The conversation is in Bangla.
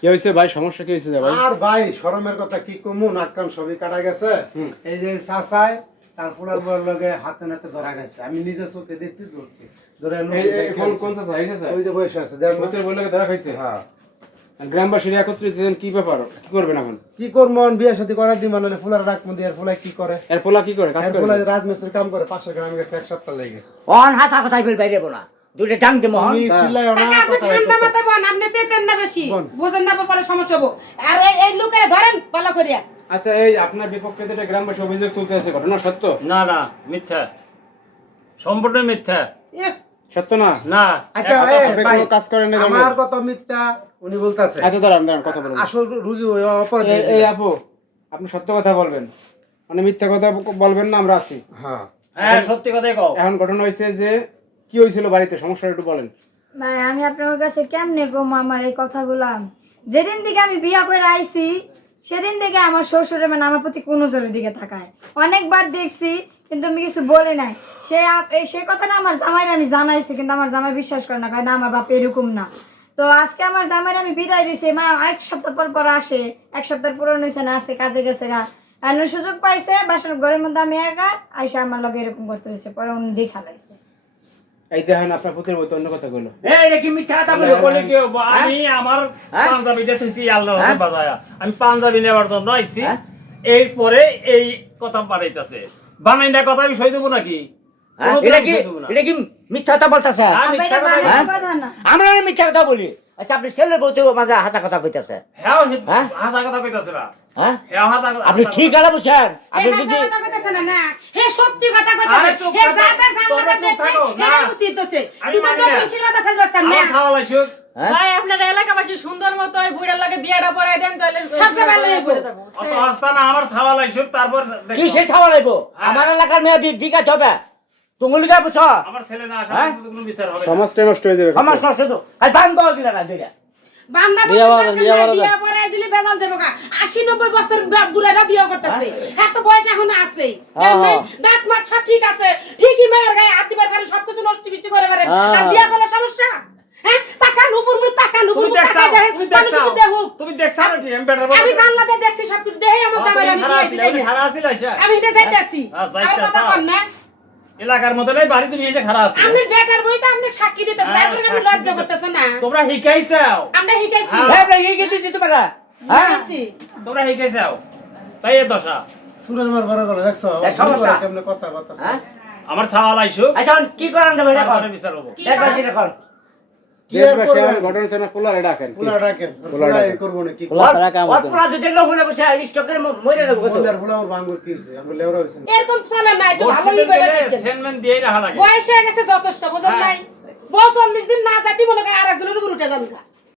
কি হইছে ভাই, সমস্যা কি হইছে ভাই? আর ভাই শরমের কথা কি কমু, নাক কান সবই কাটা গেছে। এই যে চাচায় তার পোলার বউয়ের লগে হাতে নাতে ধরা গেছে, আমি নিজে চোখে দেখছি, ধরছি ধরে কোন চাচা? এই চাচা ওই যে বসে আছে দেখ সত্যি বলে ধরা খাইছে। হ্যাঁ, গ্রামবাসীরা একত্রিত হয়েছেন, কি ব্যাপার, কি করবেন এখন? কি করবো বিয়ে শাদী করার দিন মানে ফুলার রাখ মধ্যে আর ফুলাই কি করে, এর পোলা কি করে, কাজ এর করে? ফুলাই রাজমিস্ত্রির কাম করে, পাশের গ্রামে গেছে 1 সপ্তাহ লেগে। অন হাতা কথাই বল বাইরে বলা দুইটা ডাং দে মোহন তুমি চিল্লাইও না, টাকা আপনি কথা ঠান্ডা বলতেছে। মাথায় বল, আপনি চেতেন না বেশি, বল। বুঝেন না ব্যাপারে সমস্যা হবো। আর এই লোকের ধরেন ভালো করিয়া। আচ্ছা, এই আপনার বিপক্ষে যেটা গ্রামবাসী অভিযোগ তুলতে আছে, ঘটনা সত্য? না না, মিথ্যা, সম্পূর্ণ মিথ্যা। ইহ, সত্য না? না, আচ্ছা কথা এই হবে, ভাই, কোনো কাজ করেন না আমার কথা মিথ্যা উনি বলতাছে, আচ্ছা দাঁড়ান দাঁড়ান, কথা বলুন। আসল রুগী ওই অপরাধী। এই আপু, আপনি সত্য কথা বলবেন, মানে মিথ্যা কথা বলবেন না, আমরা আছি। হ্যাঁ, হ্যাঁ সত্যি কথাই কও। এখন ঘটনা হয়েছে যে কি হয়েছিল বাড়িতে, সমস্যাটা একটু বলেন। ভাই আমি আপনার কাছে কেমনে গম আমার এই কথাগুলা, যেদিন থেকে আমি বিয়া করে আইছি সেদিন থেকে আমার শ্বশুরে মানে আমার প্রতি কোনো জোরের দিকে তাকায়, অনেকবার দেখছি কিন্তু আমি কিছু বলি নাই। সে কথাটা আমার জামাইরে আমি জানাইছি, কিন্তু আমার জামাই বিশ্বাস করে না, কয় না আমার বাপ এরকম না। তো আজকে আমার জামাইরে আমি বিদায় দিছি, মানে 1 সপ্তাহ পর পর আসে, 1 সপ্তাহ পুরনো হয়েছে না, আছে কাজে গেছে গা, এমন সুযোগ পাইছে বাসার ঘরের মধ্যে আমি একা আইসা আমার লগে এরকম করতে হয়েছে, পরে উনি দেখা লাইছে। এই দেখেন আপনার পুতের বই তো অন্য কথা কইলো। এই রে কি মিথ্যা কথা বল বলে কি হবো? আমি আমার হ্যাঁ? পাঞ্জাবি দেখেছি আল্লাহ হ্যাঁ? বাজায়া, আমি পাঞ্জাবি নেওয়ার জন্য আইছি, হ্যাঁ? এরপরে এই কথা বাড়াইতেছে। বানাই না কথা আমি সই দেবো নাকি? কোনোদিন এটা আমি কি সই দেবো না। এটা কি মিথ্যা কথা বলতাছে? হ্যাঁ, আপনি মিথ্যা এটা কথা বানানো বলি। কথা না। আমরা না মিথ্যা কথা বলি। আচ্ছা আপনি ছেলের বউতেও মাঝে হাসা কথা কইতাছে, হ্যাঁ, হ্যাঁ? হাসা কথা কইতাছে না। হ্যাঁ? হ্যাঁ, আপনি ঠিক আলা বুঝছেন? আপনি এই যদি কথা কইতাছে না, না, হে সত্যি কথা আরে কইতাছে, চুপ হে থাকো, যাতে তোমরা জানলাটা চুপ দেখছে, থাকো, না। এটাই উচিত হচ্ছে। আমি তুমি মানি তো না। বংশীর কথা সাজবাচ্ছেন না। আমার খাওয়া লাইছুক। হ্যাঁ? ভাই আপনার এলাকাবাসী সুন্দর মতো ওই বুড়ার লাগে বিয়েটা পড়াই দেন, তাহলে সবচেয়ে ভালো হইবো। অত হাসতা না, আমার খাওয়া লাইছুক, তারপর কি দেখো। সে খাওয়া লাগবো? হ্যাঁ। আমার এলাকার মেয়ে বিকাশ হবে, তুমি লিখা বুঝছ? আমার ছেলে না আসা হ্যাঁ? পর্যন্ত কোনো বিচার হবে না। সমাজটা নষ্ট হয়ে যাবে। আমার ষষ্ঠ তো খালি বান দেওয়া দিলা না দুইটা। বান্দা বিয়া পড়াই দিলে বেজাল যাবো গা। 80-90 বছর বুড়ারা বিয়ে করতেছে, এত বয়স এখন আছে, দাঁত মাত সব ঠিক আছে, ঠিকই মায়ের গায়ে হাত দিবার পারে, সবকিছু নষ্ট বিষ্টি করে পারে, আর বিয়া করলে সমস্যা? হ্যাঁ, তাকান উপর মুখ, তাকান উপর তুমি মুখ, দেখছাও, তাকাই দেখেন, তুমি মানুষ দেখছাও, কি দেখুক? তুমি দেখছাও নাকি? আমি বেটার বলতে আমি পারি। জানলাতে দেখছি সবকিছু, দেখে আমার জামাই আমি খারাপ দিয়েছি, আছিলা, তুমি খারাপ আছিলা, আইসা? আমি এটা যাইতেছি, হ্যাঁ, আমার কথা যাইতেছাও। কন না। এলাকার মধ্যে নাই, বাড়ি তুমি এসে খারাপ আছিলা। আপনি বেটার বই তো আপনি সাক্ষী দিতেছেন, হ্যাঁ, তারপরে আমি সাক্ষী লজ্জা দিতেছি। করতেছে না। তোমরা শিখাইছাও, আমরা শিখাইছি, হ্যাঁ। হ্যাঁ ভাই এই গেছি তোমরা। হ্যাঁ? শিখাইছি। তোমরা শিখাইছাও, তাই এ দশা। সুরের মার বড় গলা দেখছো, এই সমস্যা। কেমনে কথা বলতাছে। হ্যাঁ? আমার ছাওয়া লাইছুক, আচ্ছা এখন কি করান যাবে এটা তারপরে কর। বিচার হবো। দেখবা সেটা কর। কি আর দেশবাসী করবেন? আমার ঘটনা চায় না, পোলারে ডাকেন। ফুলা ডাকেন, ফুলা ফুলা ডাকেন। করবো নাকি? ওর পুরা যদি দেখলো মনে বসে স্টকের মরে যাবে কত। বললে আর ফুলা আমার ভাঙ্গুর কি হইছে? আমি লেওরা হইছে। এরকম চলে না, একটু ভালোই বর্ষিতে বলে গেলে দিচ্ছেন। সেনমেন দিয়েই রাখা লাগে। বয়স হয়ে গেছে যথেষ্ট, বুঝেন হ্যাঁ। নাই? বউ 40 দিন না যাতি মনে করে আরেকজনের উপর উঠে যান গা।